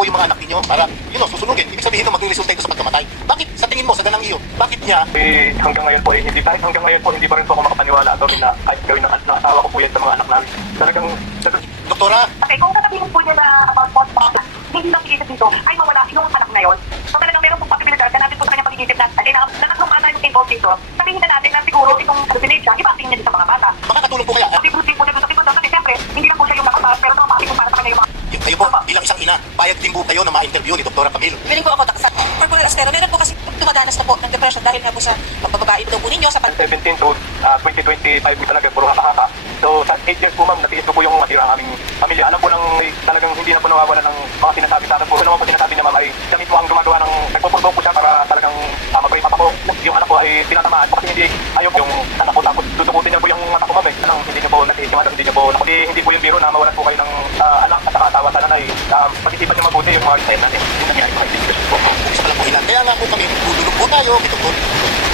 po yung mga anak ninyo para, susunugin. Ibig sabihin na magre-resulta ito sa pagkamatay. Bakit? Sa tingin mo, sa ganang iyo, bakit niya? Hanggang ngayon po, hindi pa rin po ako makapaniwala at na kahit gawin ng asawa ko po yan sa mga anak namin. Talagang Doktora, Okay, kung sasabihin po niya na about post-op, hindi lang iisip dito, ay mawala yung anak na yun. So talagang meron pong posibilidad na natin po sa kanyang pag-iisip na tatlong ano yung involved dito. Sabihin na natin na siguro itong hallucinate siya, iba tingin niya sa mga bata. makakatulong po kaya? Kasi brutin po niya doon sa tikot kasi siyempre, hindi lang po siya yung makabas, pero tumamaki po para sa kanya yung mga... Kayo po, bilang isang ina, payag din po kayo na ma-interview ni Dr. Camille. Feeling ko ako taksan. Corporal Astero, meron po kasi dumadanas na po ng depression dahil nga po sa pagbababae daw po ninyo sa 17 to 2025 talaga puro haka-haka. So sa 8 years po ma'am, natiis ko po yung matira ang aming pamilya. Alam po nang talagang hindi na po nawawala ng mga sinasabi sa akin po. Ano naman po sinasabi niya ma'am ay siya mismo ang gumagawa ng nagpupurgo po siya para talagang mag-rape up ako. Yung anak ko ay tinatamaan po kasi hindi ayaw yung anak ko tapos tutukutin niya po yung mata ko ma'am eh. Anong hindi niya po natiis yung anak, hindi niya po hindi po yung biro na mawalan po kayo ng anak at asawa sana na pag-isipan niyo mabuti yung mga design natin. Yun nangyari mga investigation po. Isa pa lang po ilan. Kaya nga po kami, tutulog po tayo, Dr.